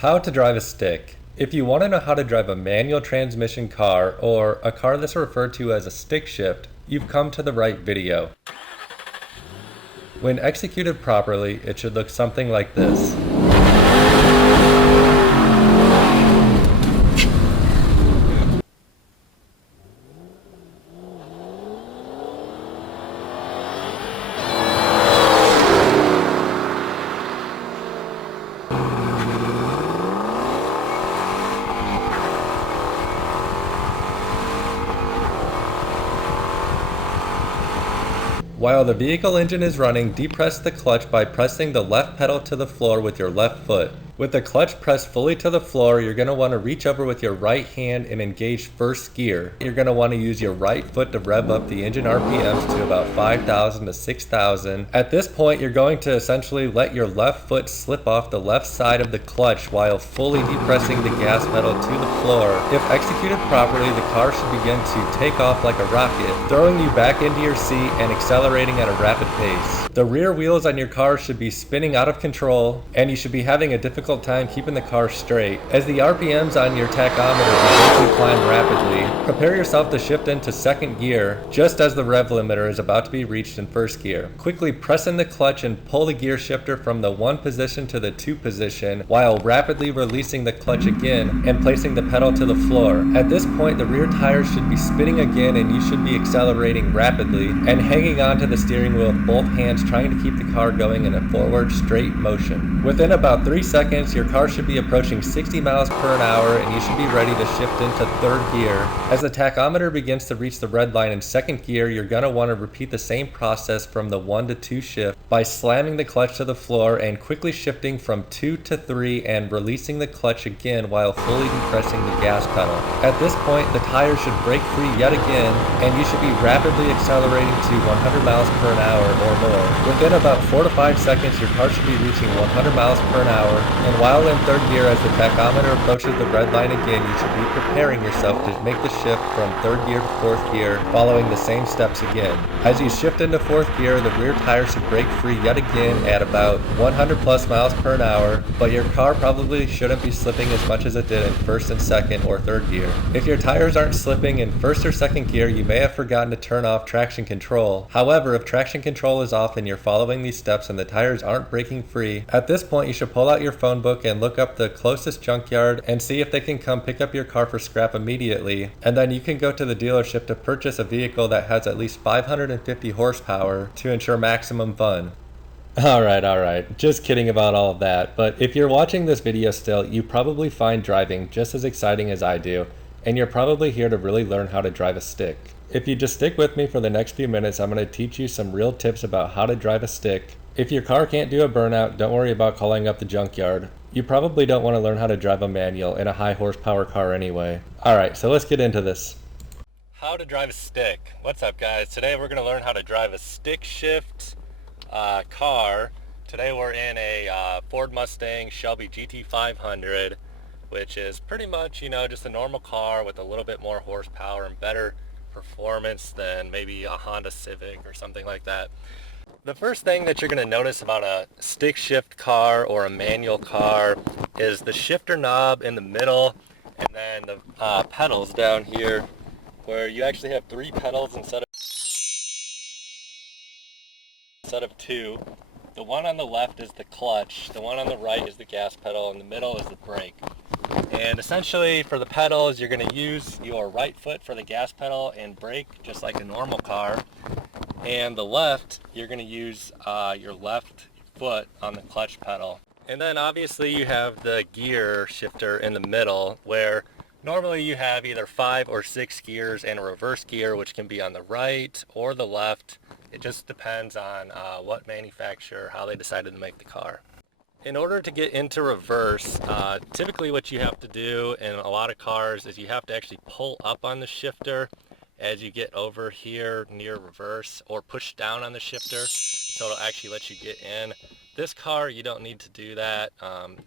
How to drive a stick. If you want to know how to drive a manual transmission car or a car that's referred to as a stick shift, you've come to the right video. When executed properly, it should look something like this. While the vehicle engine is running, depress the clutch by pressing the left pedal to the floor with your left foot. With the clutch pressed fully to the floor, you're going to want to reach over with your right hand and engage first gear. You're going to want to use your right foot to rev up the engine RPMs to about 5,000 to 6,000. At this point, you're going to essentially let your left foot slip off the left side of the clutch while fully depressing the gas pedal to the floor. If executed properly, the car should begin to take off like a rocket, throwing you back into your seat and accelerating at a rapid pace. The rear wheels on your car should be spinning out of control, and you should be having a difficult time keeping the car straight. As the RPMs on your tachometer begin to climb rapidly, prepare yourself to shift into second gear just as the rev limiter is about to be reached in first gear. Quickly press in the clutch and pull the gear shifter from the 1 position to the 2 position while rapidly releasing the clutch again and placing the pedal to the floor. At this point, the rear tires should be spinning again and you should be accelerating rapidly and hanging onto the steering wheel with both hands, trying to keep the car going in a forward straight motion. Within about 3 seconds, your car should be approaching 60 miles per hour and you should be ready to shift into third gear. As the tachometer begins to reach the red line in second gear, you're going to want to repeat the same process from the 1 to 2 shift by slamming the clutch to the floor and quickly shifting from 2 to 3 and releasing the clutch again while fully depressing the gas pedal. At this point, the tires should break free yet again and you should be rapidly accelerating to 100 miles per hour or more. Within about 4 to 5 seconds, your car should be reaching 100 miles per hour. And while in third gear, as the tachometer approaches the red line again, you should be preparing yourself to make the shift from third gear to fourth gear, following the same steps again. As you shift into fourth gear, the rear tire should break free yet again at about 100 plus miles per hour, but your car probably shouldn't be slipping as much as it did in first and second or third gear. If your tires aren't slipping in first or second gear, you may have forgotten to turn off traction control. However, if traction control is off and you're following these steps and the tires aren't breaking free, at this point you should pull out your phone book and look up the closest junkyard and see if they can come pick up your car for scrap immediately, and then you can go to the dealership to purchase a vehicle that has at least 550 horsepower to ensure maximum fun. Alright, just kidding about all of that, but if you're watching this video still, you probably find driving just as exciting as I do, and you're probably here to really learn how to drive a stick. If you just stick with me for the next few minutes, I'm going to teach you some real tips about how to drive a stick. If your car can't do a burnout, don't worry about calling up the junkyard. You probably don't want to learn how to drive a manual in a high horsepower car anyway. Alright, so let's get into this. How to drive a stick. What's up guys? Today we're going to learn how to drive a stick shift car. Today we're in a Ford Mustang Shelby GT500, which is pretty much, just a normal car with a little bit more horsepower and better performance than maybe a Honda Civic or something like that. The first thing that you're going to notice about a stick shift car or a manual car is the shifter knob in the middle and then the pedals down here, where you actually have 3 pedals instead of 2. The one on the left is the clutch, the one on the right is the gas pedal, and the middle is the brake. And essentially for the pedals, you're going to use your right foot for the gas pedal and brake just like a normal car. And the left, you're going to use your left foot on the clutch pedal. And then obviously you have the gear shifter in the middle, where normally you have either 5 or 6 gears and a reverse gear, which can be on the right or the left. It just depends on what manufacturer, how they decided to make the car. In order to get into reverse, typically what you have to do in a lot of cars is you have to actually pull up on the shifter as you get over here near reverse, or push down on the shifter so it'll actually let you get in. This car, you don't need to do that.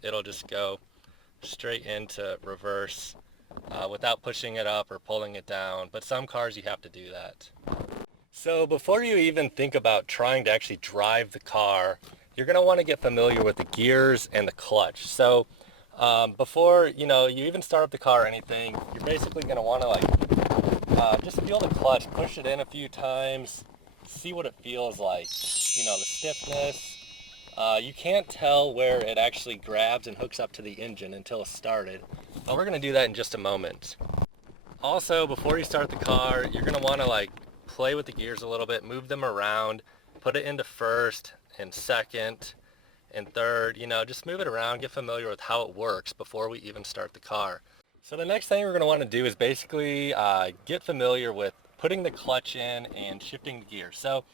It'll just go straight into reverse without pushing it up or pulling it down, but some cars you have to do that. So before you even think about trying to actually drive the car, you're going to want to get familiar with the gears and the clutch. So Before you even start up the car or anything, you're basically going to want to just feel the clutch, push it in a few times, see what it feels like. The stiffness. You can't tell where it actually grabs and hooks up to the engine until it's started, but we're going to do that in just a moment. Also, before you start the car, you're going to want to play with the gears a little bit, move them around, put it into first and second and third, just move it around, get familiar with how it works before we even start the car. So the next thing we're going to want to do is basically get familiar with putting the clutch in and shifting the gears. So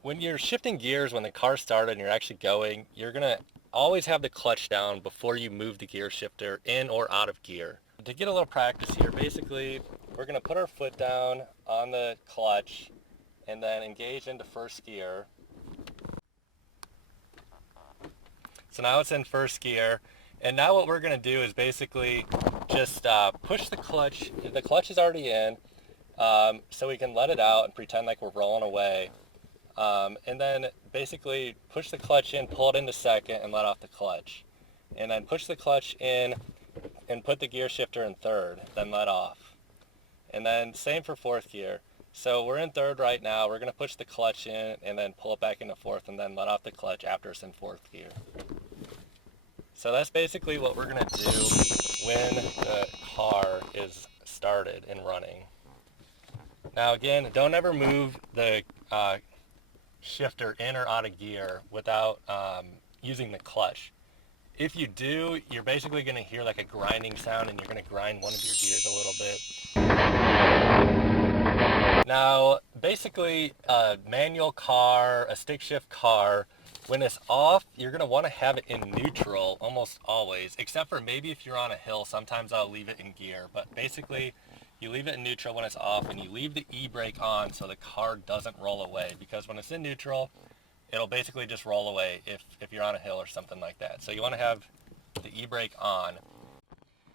when you're shifting gears, when the car started and you're actually going, you're going to always have the clutch down before you move the gear shifter in or out of gear. To get a little practice here, basically we're going to put our foot down on the clutch and then engage into first gear. So now it's in first gear, and now what we're going to do is basically just push the clutch. The clutch is already in, so we can let it out and pretend like we're rolling away. And then basically push the clutch in, pull it into second, and let off the clutch. And then push the clutch in and put the gear shifter in third, then let off. And then same for fourth gear. So we're in third right now. We're going to push the clutch in and then pull it back into fourth and then let off the clutch after it's in fourth gear. So that's basically what we're going to do when the car is started and running. Now again, don't ever move the shifter in or out of gear without using the clutch. If you do, you're basically going to hear like a grinding sound and you're going to grind one of your gears a little bit. Now, basically a manual car, a stick shift car, when it's off, you're going to want to have it in neutral almost always, except for maybe if you're on a hill, sometimes I'll leave it in gear. But basically, you leave it in neutral when it's off and you leave the e-brake on so the car doesn't roll away, because when it's in neutral, it'll basically just roll away if you're on a hill or something like that. So you want to have the e-brake on.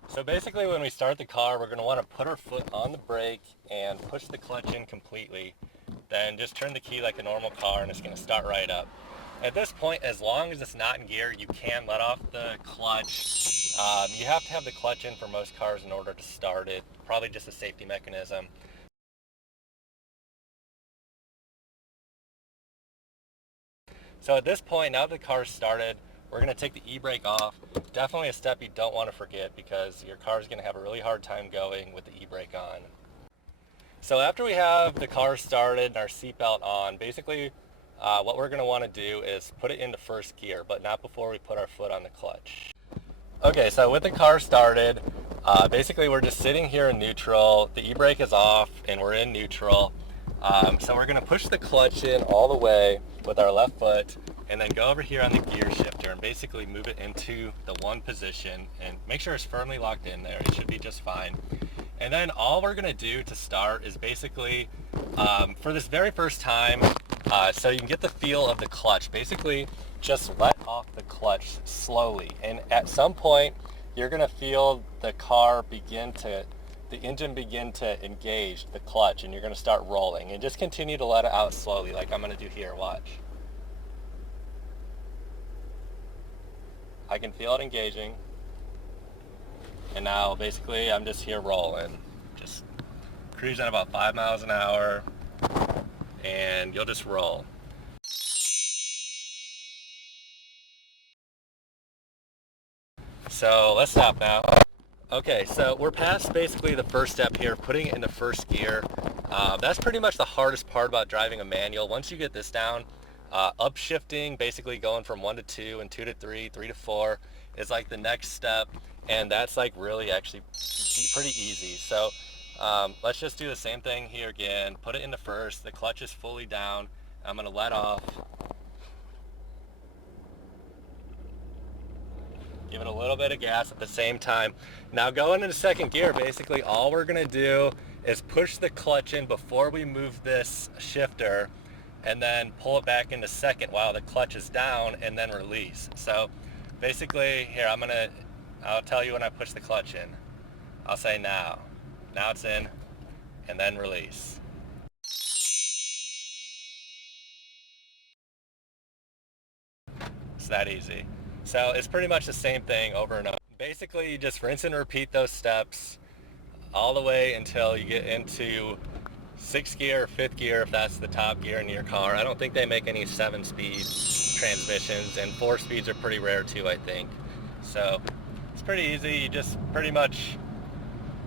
So basically when we start the car, we're going to want to put our foot on the brake and push the clutch in completely. Then just turn the key like a normal car and it's going to start right up. At this point, as long as it's not in gear, you can let off the clutch. You have to have the clutch in for most cars in order to start it, probably just a safety mechanism. So at this point, now that the car's started, we're going to take the e-brake off. Definitely a step you don't want to forget because your car is going to have a really hard time going with the e-brake on. So after we have the car started and our seatbelt on, basically what we're going to want to do is put it into first gear, but not before we put our foot on the clutch. Okay, so with the car started, basically we're just sitting here in neutral. The e-brake is off and we're in neutral. So we're going to push the clutch in all the way with our left foot and then go over here on the gear shifter and basically move it into the one position and make sure it's firmly locked in there. It should be just fine. And then all we're going to do to start is basically, for this very first time, so you can get the feel of the clutch, basically just let off the clutch slowly. And at some point, you're going to feel the engine begin to engage the clutch and you're going to start rolling. And just continue to let it out slowly like I'm going to do here, watch. I can feel it engaging. And now basically I'm just here rolling. Just cruising at about 5 miles an hour and you'll just roll. So let's stop now. Okay, so we're past basically the first step here, putting it into first gear. That's pretty much the hardest part about driving a manual. Once you get this down, upshifting, basically going from 1 to 2 and 2 to 3, 3 to 4 is like the next step, and that's like really actually pretty easy. So let's just do the same thing here again. Put it into first. The clutch is fully down. I'm going to let off. Give it a little bit of gas at the same time. Now going into second gear, basically all we're going to do is push the clutch in before we move this shifter and then pull it back into second while the clutch is down and then release. So basically here I'll tell you when I push the clutch in. I'll say now it's in, and then release. It's that easy. So it's pretty much the same thing over and over. Basically, you just rinse and repeat those steps all the way until you get into 6th gear or 5th gear if that's the top gear in your car. I don't think they make any 7-speed transmissions, and 4 speeds are pretty rare too, I think. So it's pretty easy. You just pretty much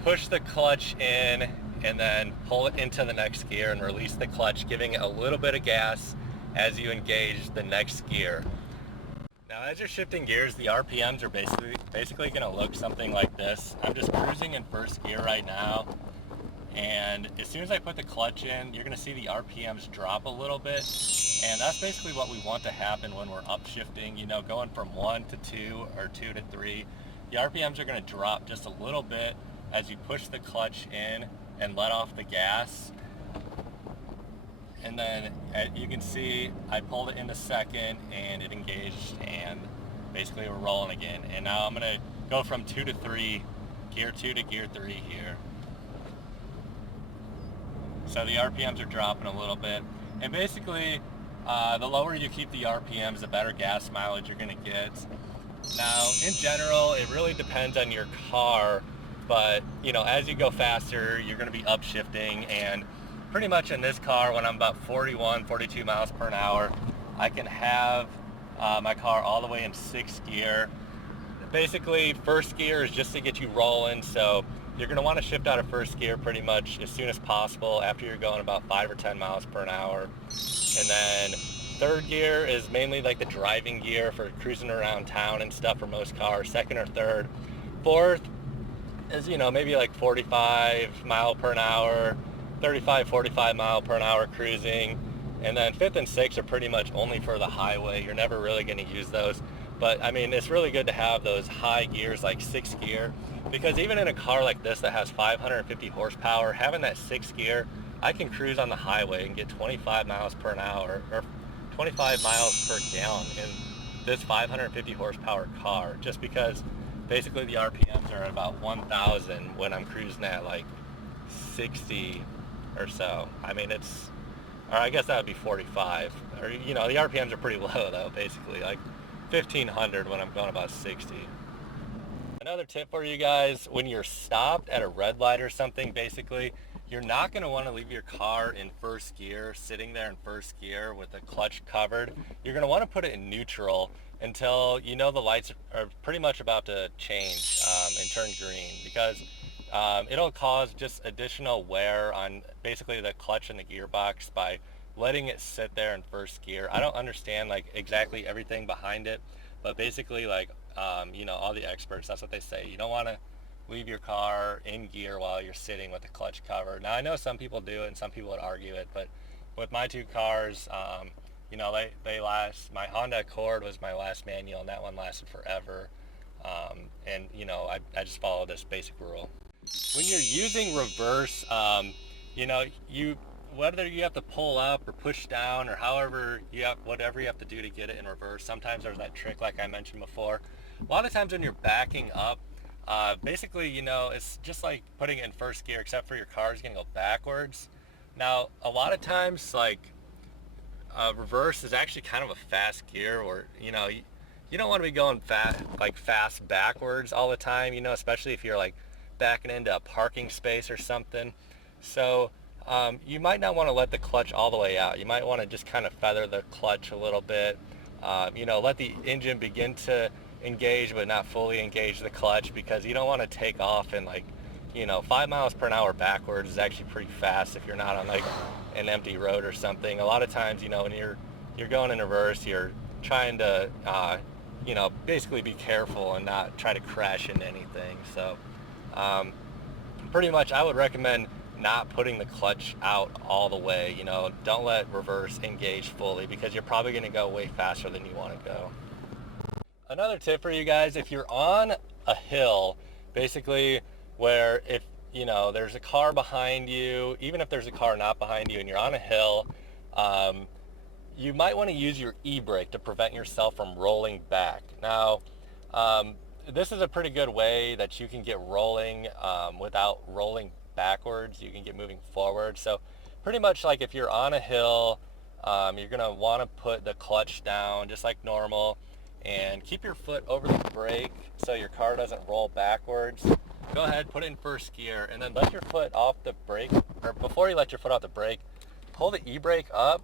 push the clutch in and then pull it into the next gear and release the clutch, giving it a little bit of gas as you engage the next gear. Now as you're shifting gears, the RPMs are basically going to look something like this. I'm just cruising in 1st gear right now, and as soon as I put the clutch in, you're going to see the RPMs drop a little bit, and that's basically what we want to happen when we're upshifting, you know, going from 1 to 2 or 2 to 3. The RPMs are going to drop just a little bit as you push the clutch in and let off the gas. And then you can see I pulled it in the 2nd and it engaged, and basically we're rolling again. And now I'm going to go from 2 to 3, gear 2 to gear 3 here. So the RPMs are dropping a little bit. And basically the lower you keep the RPMs, the better gas mileage you're going to get. Now in general, it really depends on your car, but you know, as you go faster, you're going to be upshifting, and pretty much in this car, when I'm about 41, 42 miles per hour, I can have my car all the way in 6th gear. Basically, 1st gear is just to get you rolling, so you're going to want to shift out of 1st gear pretty much as soon as possible after you're going about 5 or 10 miles per hour. And then 3rd gear is mainly like the driving gear for cruising around town and stuff for most cars, 2nd or 3rd. 4th is, you know, maybe like 45 mile per hour, 35, 45 mile per hour cruising. And then 5th and 6th are pretty much only for the highway. You're never really going to use those. But I mean, it's really good to have those high gears like 6th gear, because even in a car like this that has 550 horsepower, having that 6th gear, I can cruise on the highway and get 25 miles per hour or 25 miles per gallon in this 550 horsepower car, just because basically the RPMs are at about 1,000 when I'm cruising at like 60 or so. I mean, it's, or I guess that would be 45, or you know, the RPMs are pretty low though, basically like 1,500 when I'm going about 60. Another tip for you guys, when you're stopped at a red light or something, basically you're not going to want to leave your car in 1st gear, sitting there in 1st gear with the clutch covered. You're going to want to put it in neutral until you know the lights are pretty much about to change and turn green, because it'll cause just additional wear on basically the clutch and the gearbox by letting it sit there in 1st gear. I don't understand like exactly everything behind it, but basically like you know, all the experts, that's what they say. You don't want to leave your car in gear while you're sitting with the clutch covered. Now I know some people do it and some people would argue it, but with my 2 cars, you know, they last. My Honda Accord was my last manual, and that one lasted forever. And you know, I just follow this basic rule. When you're using reverse, you know, whether you have to pull up or push down or however whatever you have to do to get it in reverse. Sometimes there's that trick like I mentioned before. A lot of times when you're backing up, basically, you know, it's just like putting it in 1st gear, except for your car is going to go backwards. Now, a lot of times, like, reverse is actually kind of a fast gear, or, you know, you don't want to be going fast backwards all the time, you know, especially if you're like backing into a parking space or something. So you might not want to let the clutch all the way out. You might want to just kind of feather the clutch a little bit, you know, let the engine begin to engage but not fully engage the clutch, because you don't want to take off and like, you know, 5 miles per hour backwards is actually pretty fast if you're not on like an empty road or something. A lot of times, you know, when you're going in reverse, you're trying to you know, basically be careful and not try to crash into anything. So pretty much I would recommend not putting the clutch out all the way. You know, don't let reverse engage fully, because you're probably going to go way faster than you want to go. Another tip for you guys, if you're on a hill, basically where if, you know, there's a car behind you, even if there's a car not behind you and you're on a hill, you might want to use your e-brake to prevent yourself from rolling back. Now, this is a pretty good way that you can get rolling without rolling backwards. You can get moving forward. So pretty much like if you're on a hill, you're going to want to put the clutch down just like normal, and keep your foot over the brake so your car doesn't roll backwards. Go ahead, put it in first gear, and then let your foot off the brake, or before you let your foot off the brake, pull the e-brake up.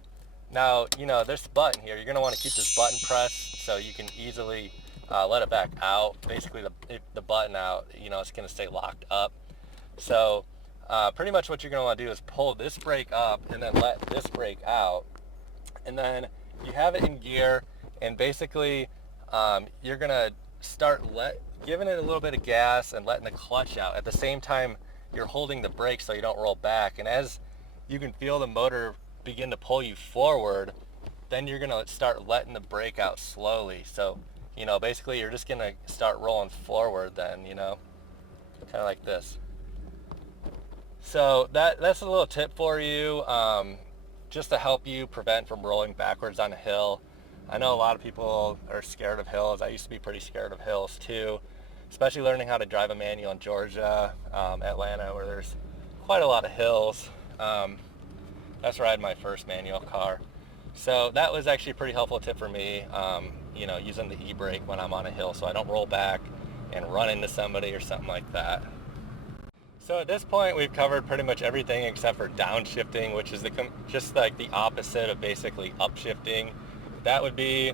Now, you know, there's a button here. You're going to want to keep this button pressed so you can easily let it back out. Basically, the button out, you know, it's going to stay locked up. So pretty much what you're going to want to do is pull this brake up and then let this brake out. And then you have it in gear, and basically you're going to start giving it a little bit of gas and letting the clutch out. At the same time, you're holding the brake so you don't roll back. And as you can feel the motor begin to pull you forward, then you're going to start letting the brake out slowly. So, you know, basically you're just going to start rolling forward then, you know, kind of like this. So that's a little tip for you, just to help you prevent from rolling backwards on a hill. I know a lot of people are scared of hills. I used to be pretty scared of hills too, especially learning how to drive a manual in Georgia, Atlanta, where there's quite a lot of hills. That's where I had my first manual car. So that was actually a pretty helpful tip for me, you know, using the e-brake when I'm on a hill so I don't roll back and run into somebody or something like that. So at this point, we've covered pretty much everything except for downshifting, which is just like the opposite of basically upshifting. That would be,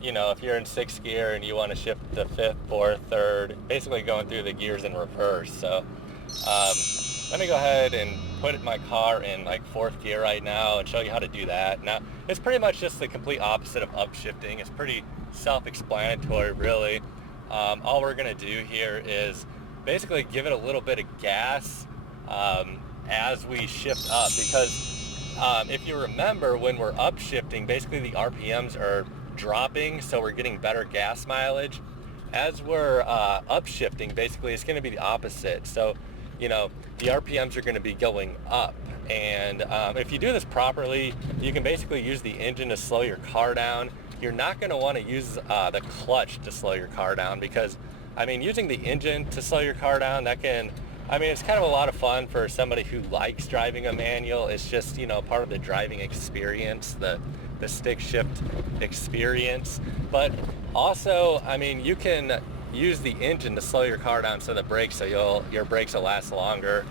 you know, if you're in 6th gear and you want to shift to 5th, 4th, 3rd, basically going through the gears in reverse. So let me go ahead and put my car in like 4th gear right now and show you how to do that. Now, it's pretty much just the complete opposite of upshifting. It's pretty self-explanatory, really. All we're going to do here is basically give it a little bit of gas as we shift up, because if you remember, when we're upshifting, basically the RPMs are dropping, so we're getting better gas mileage. As we're upshifting, basically it's going to be the opposite. So, you know, the RPMs are going to be going up, and if you do this properly, you can basically use the engine to slow your car down. You're not going to want to use the clutch to slow your car down, because I mean, using the engine to slow your car down, that can, I mean, it's kind of a lot of fun for somebody who likes driving a manual. It's just, you know, part of the driving experience, the stick shift experience. But also, I mean, you can use the engine to slow your car down so your brakes will last longer.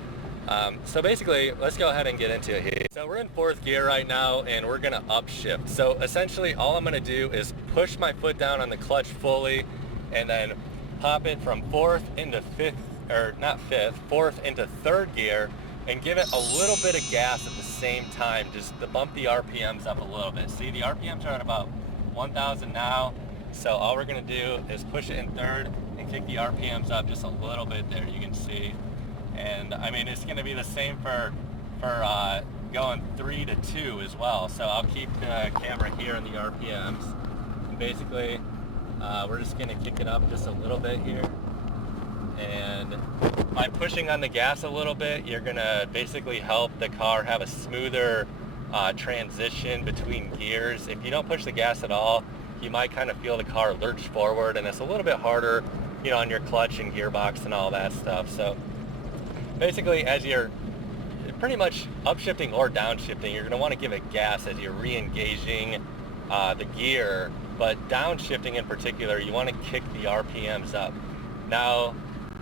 So basically, let's go ahead and get into it here. So we're in 4th gear right now, and we're gonna upshift. So essentially, all I'm gonna do is push my foot down on the clutch fully, and then pop it from 4th into 5th, or not 5th, 4th into 3rd gear, and give it a little bit of gas at the same time, just to bump the RPMs up a little bit. See, the RPMs are at about 1,000 now, so all we're gonna do is push it in 3rd and kick the RPMs up just a little bit there, you can see. And I mean, it's gonna be the same for going 3 to 2 as well. So I'll keep the camera here in the RPMs, and basically, we're just going to kick it up just a little bit here, and by pushing on the gas a little bit, you're going to basically help the car have a smoother transition between gears. If you don't push the gas at all, you might kind of feel the car lurch forward, and it's a little bit harder, you know, on your clutch and gearbox and all that stuff. So basically, as you're pretty much upshifting or downshifting, you're going to want to give it gas as you're re-engaging the gear. But downshifting in particular, you want to kick the RPMs up. Now,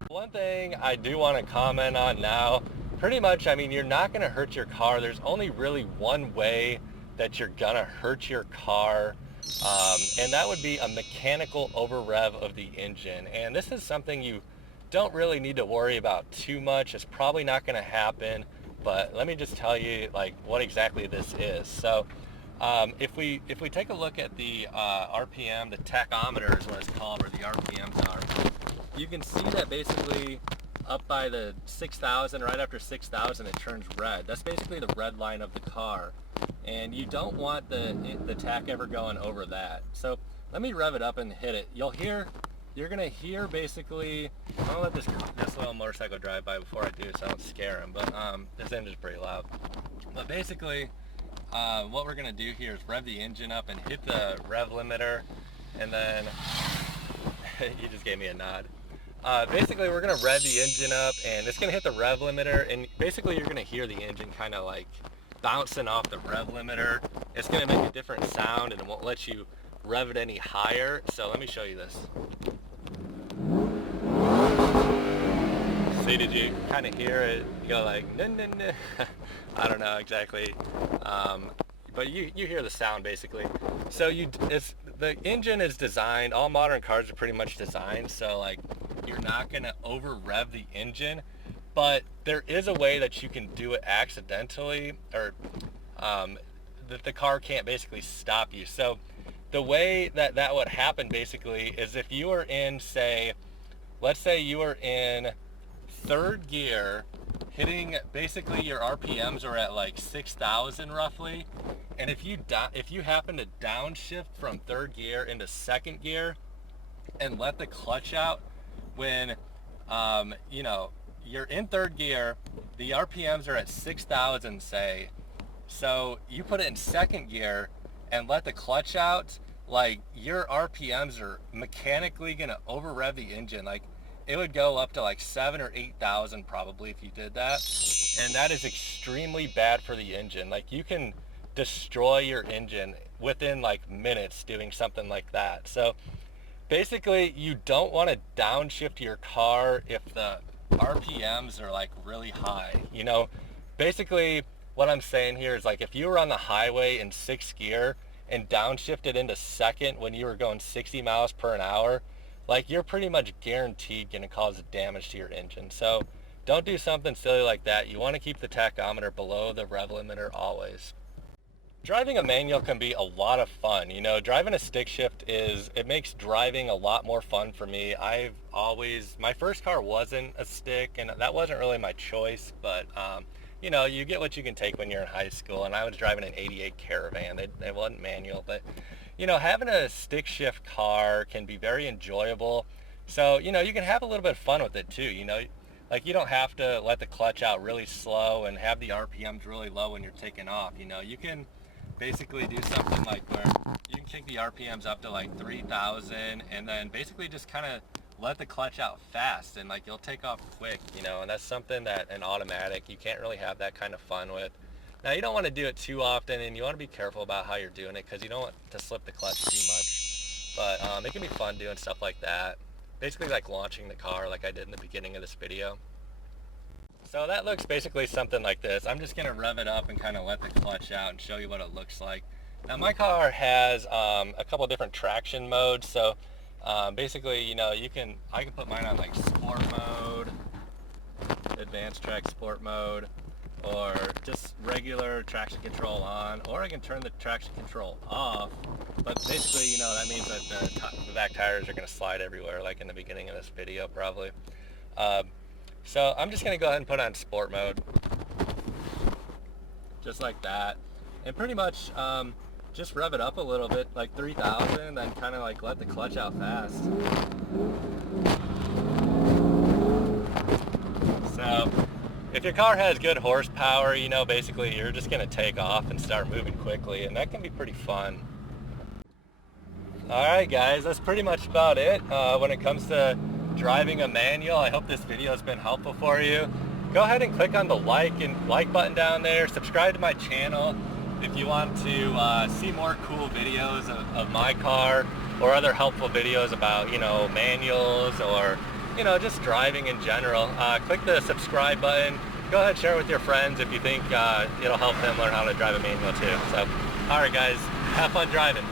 one thing I do want to comment on now, pretty much, I mean, you're not going to hurt your car. There's only really one way that you're going to hurt your car, and that would be a mechanical over rev of the engine. And this is something you don't really need to worry about too much. It's probably not going to happen, but let me just tell you like what exactly this is. So if we take a look at the RPM, the tachometer is what it's called, where the RPMs are, you can see that basically up by the 6,000, right after 6,000, it turns red. That's basically the red line of the car, and you don't want the tach ever going over that. So let me rev it up and hit it. You're gonna hear basically, I'm gonna let this little motorcycle drive by before I do so I don't scare him, but this engine's pretty loud. But basically, what we're gonna do here is rev the engine up and hit the rev limiter, and then, you just gave me a nod. Basically, we're gonna rev the engine up, and it's gonna hit the rev limiter, and basically you're gonna hear the engine kind of like bouncing off the rev limiter. It's gonna make a different sound, and it won't let you rev it any higher. So let me show you this. See, did you kind of hear it? You go like, nah, nah, nah. I don't know exactly, but you hear the sound basically. So the engine is designed, all modern cars are pretty much designed, so like you're not gonna over rev the engine, but there is a way that you can do it accidentally, or that the car can't basically stop you. So the way that would happen basically is if you were in, say, let's say you were in third gear, hitting, basically your RPMs are at like 6,000 roughly, and if you happen to downshift from third gear into second gear and let the clutch out when you know, you're in third gear, the RPMs are at 6,000 say, so you put it in second gear and let the clutch out, like your RPMs are mechanically gonna over rev the engine. Like it would go up to like 7,000 or 8,000 probably if you did that, and that is extremely bad for the engine. Like you can destroy your engine within like minutes doing something like that. So basically you don't want to downshift your car if the RPMs are like really high. You know, basically what I'm saying here is like if you were on the highway in sixth gear and downshifted into second when you were going 60 miles per an hour, like you're pretty much guaranteed going to cause damage to your engine. So don't do something silly like that. You want to keep the tachometer below the rev limiter always. Driving a manual can be a lot of fun. You know, driving a stick shift it makes driving a lot more fun for me. My first car wasn't a stick, and that wasn't really my choice, but you know, you get what you can take when you're in high school, and I was driving an 88 Caravan. It wasn't manual, but you know, having a stick shift car can be very enjoyable. So, you know, you can have a little bit of fun with it too. You know, like you don't have to let the clutch out really slow and have the RPMs really low when you're taking off. You know, you can basically do something like where you can kick the RPMs up to like 3,000 and then basically just kind of let the clutch out fast, and like you'll take off quick, you know, and that's something that an automatic, you can't really have that kind of fun with. Now you don't want to do it too often, and you want to be careful about how you're doing it because you don't want to slip the clutch too much. But it can be fun doing stuff like that. Basically like launching the car like I did in the beginning of this video. So that looks basically something like this. I'm just going to rev it up and kind of let the clutch out and show you what it looks like. Now my car has a couple different traction modes. So basically, you know, I can put mine on like sport mode, advanced track sport mode, or just regular traction control on, or I can turn the traction control off. But basically, you know, that means that the back tires are going to slide everywhere like in the beginning of this video probably. So I'm just going to go ahead and put on sport mode, just like that, and pretty much just rev it up a little bit, like 3,000, and then kind of like let the clutch out fast. So if your car has good horsepower, you know, basically you're just going to take off and start moving quickly, and that can be pretty fun. Alright guys, that's pretty much about it when it comes to driving a manual. I hope this video has been helpful for you. Go ahead and click on the like button down there. Subscribe to my channel if you want to see more cool videos of my car, or other helpful videos about, you know, manuals, or, you know, just driving in general. Click the subscribe button. Go ahead and share it with your friends if you think it'll help them learn how to drive a manual too. So, alright guys, have fun driving.